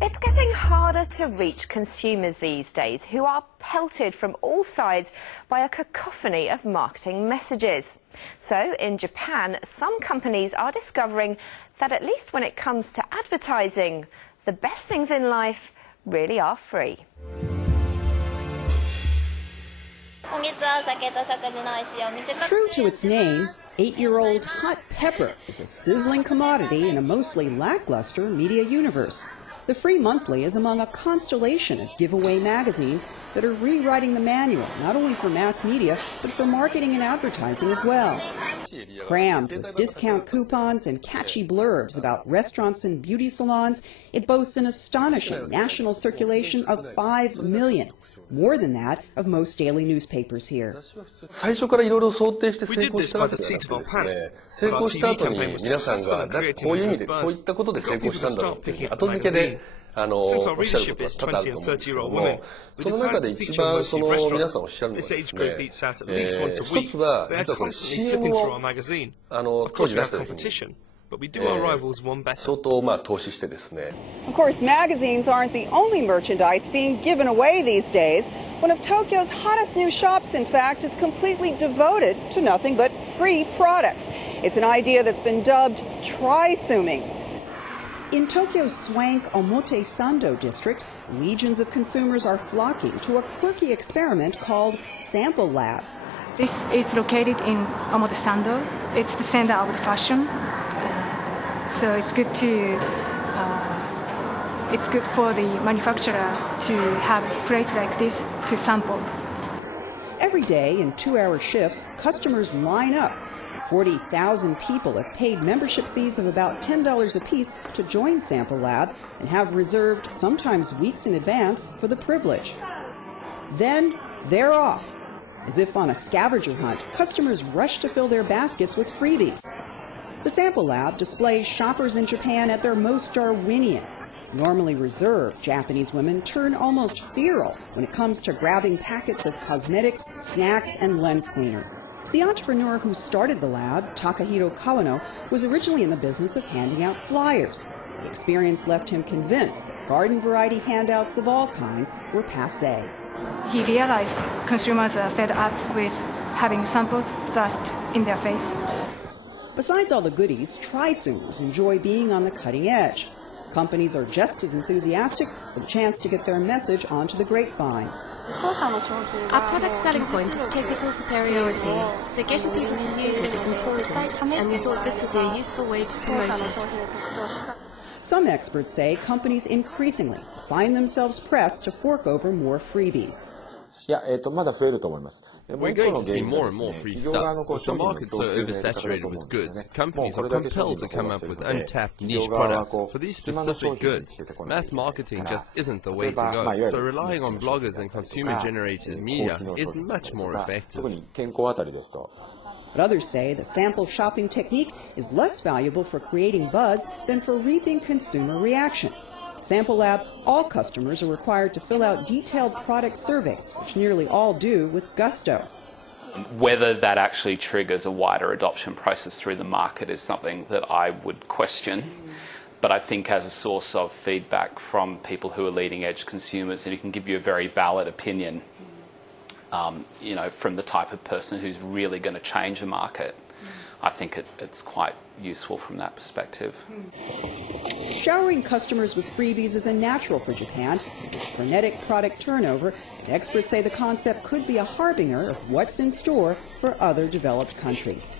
It's getting harder to reach consumers these days, who are pelted from all sides by a cacophony of marketing messages. So in Japan, some companies are discovering that at least when it comes to advertising, the best things in life really are free. True to its name, 8-year-old hot pepper is a sizzling commodity in a mostly lackluster media universe. The free monthly is among a constellation of giveaway magazines that are rewriting the manual, not only for mass media, but for marketing and advertising as well. Crammed with discount coupons and catchy blurbs about restaurants and beauty salons, it boasts an astonishing national circulation of 5 million, more than that of most daily newspapers here. We did this by the seat of our pants. But our TV campaign was successful in creating a good buzz. We got people to start picking up the magazine. Since our readership is 20 and 30-year-old women, we decided to feature mostly restaurants. This age group eats out at least once a week, so they're constantly flipping through our magazine. Of course we have competition, but we do our rivals one better. Of course, magazines aren't the only merchandise being given away these days. One of Tokyo's hottest new shops, in fact, is completely devoted to nothing but free products. It's an idea that's been dubbed Trysuming. In Tokyo's swank Omotesando district, legions of consumers are flocking to a quirky experiment called Sample Lab. This is located in Omotesando. It's the center of the fashion. So it's good for the manufacturer to have a place like this to sample. Every day in 2-hour shifts, customers line up. 40,000 people have paid membership fees of about $10 apiece to join Sample Lab and have reserved, sometimes weeks in advance, for the privilege. Then they're off. As if on a scavenger hunt, customers rush to fill their baskets with freebies. The Sample Lab displays shoppers in Japan at their most Darwinian. Normally reserved, Japanese women turn almost feral when it comes to grabbing packets of cosmetics, snacks, and lens cleaner. The entrepreneur who started the lab, Takahiro Kawano, was originally in the business of handing out flyers. The experience left him convinced garden variety handouts of all kinds were passé. He realized consumers are fed up with having samples thrust in their face. Besides all the goodies, Trysumers enjoy being on the cutting edge. Companies are just as enthusiastic for the chance to get their message onto the grapevine. Our product selling point is technical superiority, so getting people to use it is important, and we thought this would be a useful way to promote it. Some experts say companies increasingly find themselves pressed to fork over more freebies. We're going to see more and more free stuff. With the market so oversaturated with goods, companies are compelled to come up with untapped niche products for these specific goods. Mass marketing just isn't the way to go, so relying on bloggers and consumer-generated media is much more effective. But others say the sample shopping technique is less valuable for creating buzz than for reaping consumer reaction. At Sample Lab, all customers are required to fill out detailed product surveys, which nearly all do with gusto. Whether that actually triggers a wider adoption process through the market is something that I would question. But I think as a source of feedback from people who are leading edge consumers, and who can give you a very valid opinion, from the type of person who's really going to change a market, I think it's quite useful from that perspective. Showering customers with freebies is a natural for Japan. Its frenetic product turnover, and experts say the concept could be a harbinger of what's in store for other developed countries.